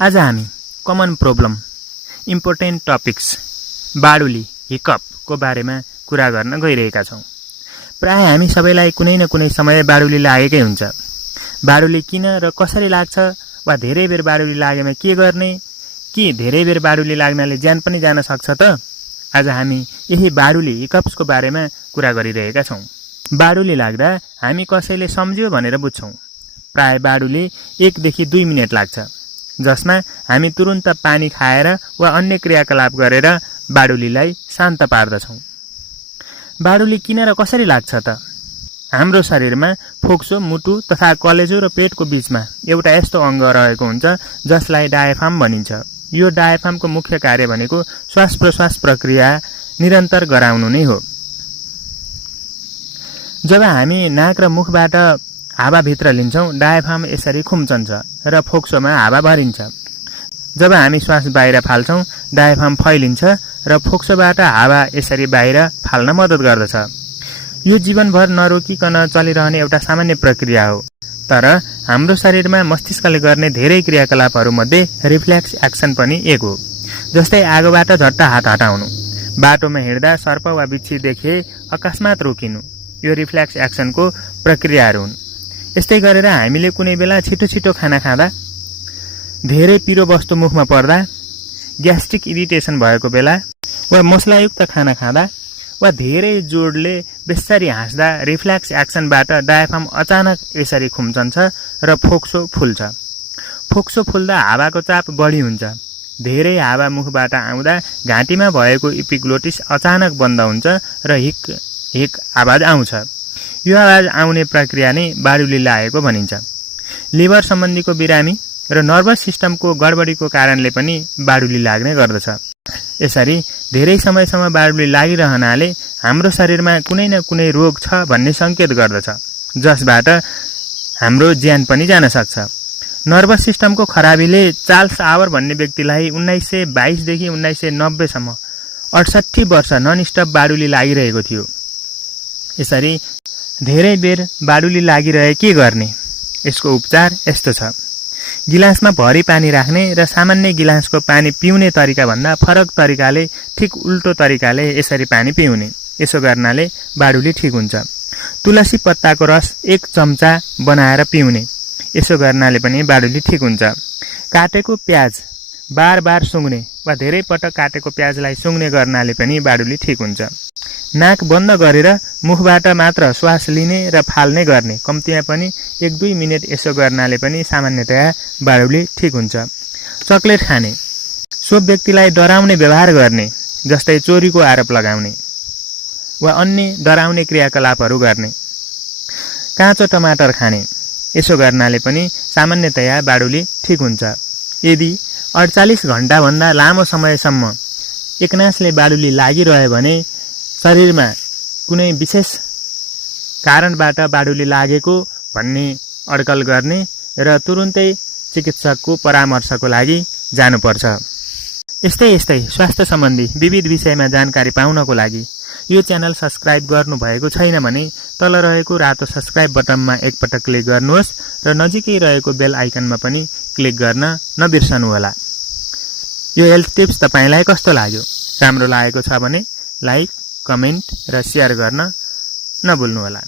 आज हामी common problem, important topics, बाडुली, हिकअपको बारेमा कुरा गर्न गइरहेका छौँ। प्राय हामी सबैलाई कुनै न कुनै समय बाडुली लागेकै हुन्छ। बाडुली किन र कसरी लाग्छ, वा धेरै बेर बाडुली लागेमा के गर्ने, कि धेरै बेर बाडुली लाग्नाले ज्यान पनि जान सक्छ त? आज हामी यही बाडुली, हिकअप्सको बारेमा कुरा गरिरहेका छौँ। बाडुली लाग्दा हामी कसैले सम्झ्यो भनेर बुझ्छौँ। प्राय बाडुली 1 देखि 2 मिनेट लाग्छ, जसमा हामी तुरुन्त पानी खाएर वा अन्य क्रियाकलाप गरेर बाडुलीलाई शान्त पार्दछौँ। बाडुली किन र कसरी लाग्छ त? हाम्रो शरीरमा फोक्सो, मुटु तथा कलेजो र पेटको बीचमा एउटा यस्तो अङ्ग रहेको हुन्छ जसलाई डायाफ्राम भनिन्छ। यो डायाफ्रामको मुख्य कार्य भनेको श्वास प्रश्वास प्रक्रिया निरन्तर गराउनु नै हो। जब हामी नाक र मुखबाट हावा भित्र लिन्छौँ, डायाफ्राम यसरी खुम्चन्छ र फोक्सोमा हावा भरिन्छ। जब हामी श्वास बाहिर फाल्छौँ, डायाफ्राम फैलिन्छ र फोक्सोबाट हावा यसरी बाहिर फाल्न मद्दत गर्दछ। यो जीवनभर नरोकिकन चलिरहने एउटा सामान्य प्रक्रिया हो। तर हाम्रो शरीरमा मस्तिष्कले गर्ने धेरै क्रियाकलापहरूमध्ये रिफ्लेक्स एक्सन पनि एक हो। जस्तै आगोबाट झट्ट हात हटाउनु, बाटोमा हिँड्दा सर्प वा बिच्छी देखे अकस्मात रोकिनु, यो रिफ्लेक्स एक्सनको प्रक्रियाहरू हुन्। यस्तै गरेर हामीले कुनै बेला छिटो छिटो खाना खाँदा, धेरै पिरो वस्तु मुखमा पर्दा, ग्यास्ट्रिक इरिटेसन भएको बेला, वा मसलायुक्त खाना खाँदा, वा धेरै जोडले बेसरी हाँस्दा रिफ्लेक्स एक्सनबाट डायाफ्राम अचानक यसरी खुम्चन्छ र फोक्सो फुल्छ। फोक्सो फुल्दा हावाको चाप बढी हुन्छ। धेरै हावा मुखबाट आउँदा घाँटीमा भएको इपिग्लोटिस अचानक बन्द हुन्छ र हिक हिक आवाज आउँछ। यो आवाज आउने प्रक्रिया नै बाडुली लागेको भनिन्छ। लिभर सम्बन्धीको बिरामी र नर्भस सिस्टमको गडबडीको कारणले पनि बाडुली लाग्ने गर्दछ। यसरी धेरै समयसम्म बाडुली लागिरहनाले हाम्रो शरीरमा कुनै न कुनै रोग छ भन्ने सङ्केत गर्दछ, जसबाट हाम्रो ज्यान पनि जान सक्छ। नर्भस सिस्टमको खराबीले चार्ल्स आवर भन्ने व्यक्तिलाई 1922 देखि 1990 सम्म 68 वर्ष ननस्टप बाडुली लागिरहेको थियो। यसरी धेरै बेर बाडुली लागिरहे के गर्ने? यसको उपचार यस्तो छ। गिलासमा भरि पानी राख्ने र सामान्य गिलासको पानी पिउने तरिकाभन्दा फरक तरिकाले, ठिक उल्टो तरिकाले यसरी पानी पिउने। यसो गर्नाले बाडुली ठिक हुन्छ। तुलसी पत्ताको रस 1 चम्चा बनाएर पिउने। यसो गर्नाले पनि बाडुली ठिक हुन्छ। काटेको प्याज बार बार सुँघ्ने वा धेरै पटक काटेको प्याजलाई सुँघ्ने गर्नाले पनि बाडुली ठिक हुन्छ। नाक बन्द गरेर मुखबाट मात्र श्वास लिने र फाल्ने गर्ने, कम्तीमा पनि 1-2 मिनेट यसो गर्नाले पनि सामान्यतया बाडुली ठिक हुन्छ। चकलेट खाने, सो व्यक्तिलाई डराउने व्यवहार गर्ने, जस्तै चोरीको आरोप लगाउने वा अन्य डराउने क्रियाकलापहरू गर्ने। काँचो टमाटर खाने, यसो गर्नाले पनि सामान्यतया बाडुली ठिक हुन्छ। यदि 48 घण्टाभन्दा लामो समयसम्म एकनासले बाडुली लागिरह्यो भने शरीरमा कुनै विशेष कारणबाट बाडुली लागेको भन्ने अड्कल गर्ने र तुरुन्तै चिकित्सकको परामर्शको लागि जानुपर्छ। यस्तै स्वास्थ्य सम्बन्धी विविध विषयमा जानकारी पाउनको लागि यो च्यानल सब्स्क्राइब गर्नुभएको छैन भने तल रहेको रातो सब्स्क्राइब बटनमा एकपटक क्लिक गर्नुहोस् र नजिकै रहेको बेल आइकनमा पनि क्लिक गर्न नबिर्सनुहोला। यो हेल्थ टिप्स तपाईलाई कस्तो लाग्यो? राम्रो लागेको छ भने लाइक, कमेन्ट र सेयर गर्न नभुल्नुहोला।